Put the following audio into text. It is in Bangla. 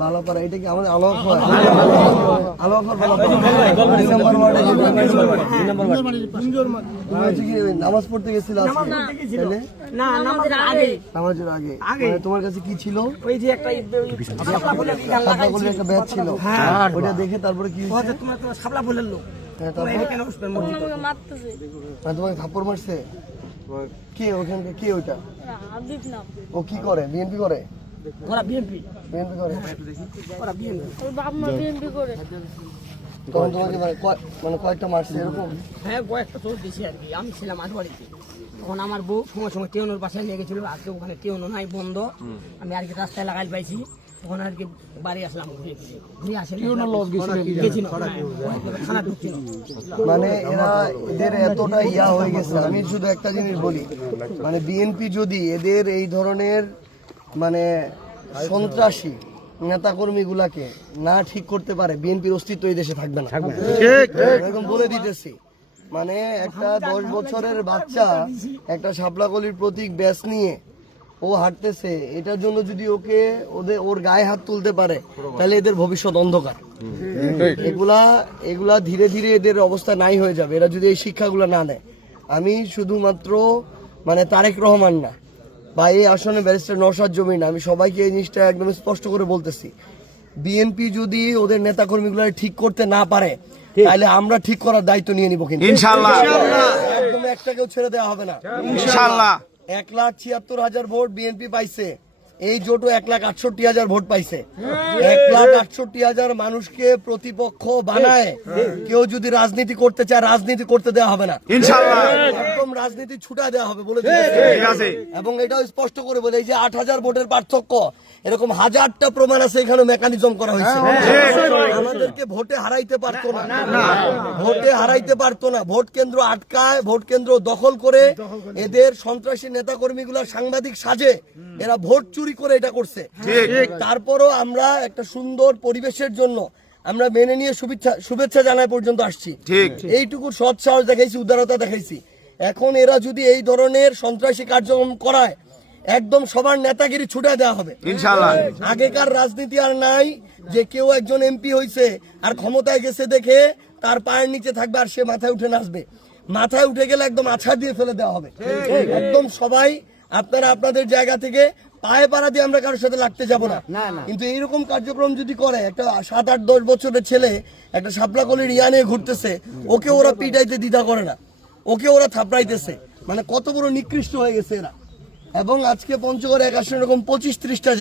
বালাপাড়া, এটা কি আমাদের আলোয়াফর নামাজ পড়তে গেছিল নামাজের আগে? তোমার কাছে কি ছিল? ওই যে একটা ব্যাচ ছিল, ওটা দেখে তারপরে কি শাপলা ফুলের লোক তোমাকে থাপ্পড় মারছে? কে ওখানকার, কে ওইটা? ও কি করে? বিএনপি করে? ওরা বিএনপি করে? ওরা বিএনপি করে? তখন তোমাকে মানে কয়েকটা মারছে এরকম? হ্যাঁ, কয়েকটা চোর দিয়েছি আর কি। আমি ছিলাম আটবাড়িতে, তখন আমার বউ সময় সময় টেউনোর বাসায় নিয়ে গেছিল। আজকে ওখানে টেউনো নাই, বন্ধ। আমি আর কি রাস্তায় লাগাই পাইছি, তখন আর কি বাড়ি আসলাম। ঘুরে আসে মানে এদের এতটা ইয়া হয়ে গেছে। আমি শুধু একটা জিনিস বলি, মানে বিএনপি যদি এদের এই ধরনের মানে সন্ত্রাসী নেতাকর্মী গুলাকে না ঠিক করতে পারে, বিএনপির অস্তিত্ব এই দেশে থাকবে না। এরকম বলে দিতেছি। মানে একটা 10 বছরের বাচ্চা একটা শাপলাকলির প্রতীক ব্যাস নিয়ে ও হাঁটতেছে, এটার জন্য যদি ওর গায়ে হাত তুলতে পারে, তাহলে এদের ভবিষ্যৎ অন্ধকার। এগুলা ধীরে ধীরে এদের অবস্থা নাই হয়ে যাবে, এরা যদি এই শিক্ষাগুলো না নেয়। আমি শুধুমাত্র মানে তারেক রহমান না, বা এই আসনে ব্যারিস্টার নওশাদ জমির না, আমি সবাইকে এই জিনিসটা একদম স্পষ্ট করে বলতেছি, বিএনপি যদি ওদের নেতাকর্মীগুলো ঠিক করতে না পারে, তাহলে আমরা ঠিক করার দায়িত্ব নিয়ে নিব। কিন্তু ইনশাআল্লাহ একদম একটাকেও ছেড়ে দেওয়া হবে না ইনশাআল্লাহ। 1,76,000 ভোট বিএনপি পাইছে, এই জোটও 1,68,000 ভোট পাইছে। 1,68,000 মানুষকে প্রতিপক্ষ বানায় কেউ যদি রাজনীতি করতে চায়, রাজনীতি করতে দেওয়া হবে না ইনশাআল্লাহ। একদম রাজনীতি ছুটা দেওয়া হবে বলে দিয়েছে। এবং এটাও স্পষ্ট করে বলে, এই যে 8,000 ভোটের পার্থক্য, এরকম 1000টা প্রমাণ আছে, এখানে মেকানিজম করা হয়েছে। আমাদেরকে ভোটে হারাইতে পারতো না, ভোট কেন্দ্র আটকায়, ভোট কেন্দ্র দখল করে এদের সন্ত্রাসী নেতাকর্মীগুলা সাংবাদিক সাজে এরা ভোট চুরি করে এটা করছে। তারপরও আমরা একটা সুন্দর পরিবেশের জন্য আমরা মেনে নিয়ে শুভেচ্ছা জানায় পর্যন্ত আসছি। এইটুকু সৎ সাহস দেখাইছি, উদারতা দেখাইছি। এখন এরা যদি এই ধরনের সন্ত্রাসী কার্যক্রম করায়, একদম সবার নেতাগিরি ছুটে দেওয়া হবে ইনশাআল্লাহ। আগেকার রাজনীতি আর নাই যে কেউ একজন এমপি হইছে আর ক্ষমতায় গেছে দেখে তার পায়ের নিচে থাকবে আর সে মাথায় উঠে নাচবে। মাথায় উঠে গেলে একদম আছাড় দিয়ে ফেলে দেওয়া হবে। একদম সবাই আপনারা আপনাদের জায়গা থেকে পায়ে পাড়া দিয়ে আমরা কারোর সাথে লাগতে যাব না। কিন্তু এইরকম কার্যক্রম যদি করে, একটা 7-8-10 বছরের ছেলে একটা শাপলাকলির ইয়া নিয়ে ঘুরতেছে, ওকে ওরা পিটাইতে দ্বিধা করে না, ওকে ওরা থাপড়াইতেছে। মানে কত বড় নিকৃষ্ট হয়ে গেছে এরা। এবং আজকে পঞ্চগড়ে 1 আসনে এরকম 25-30টা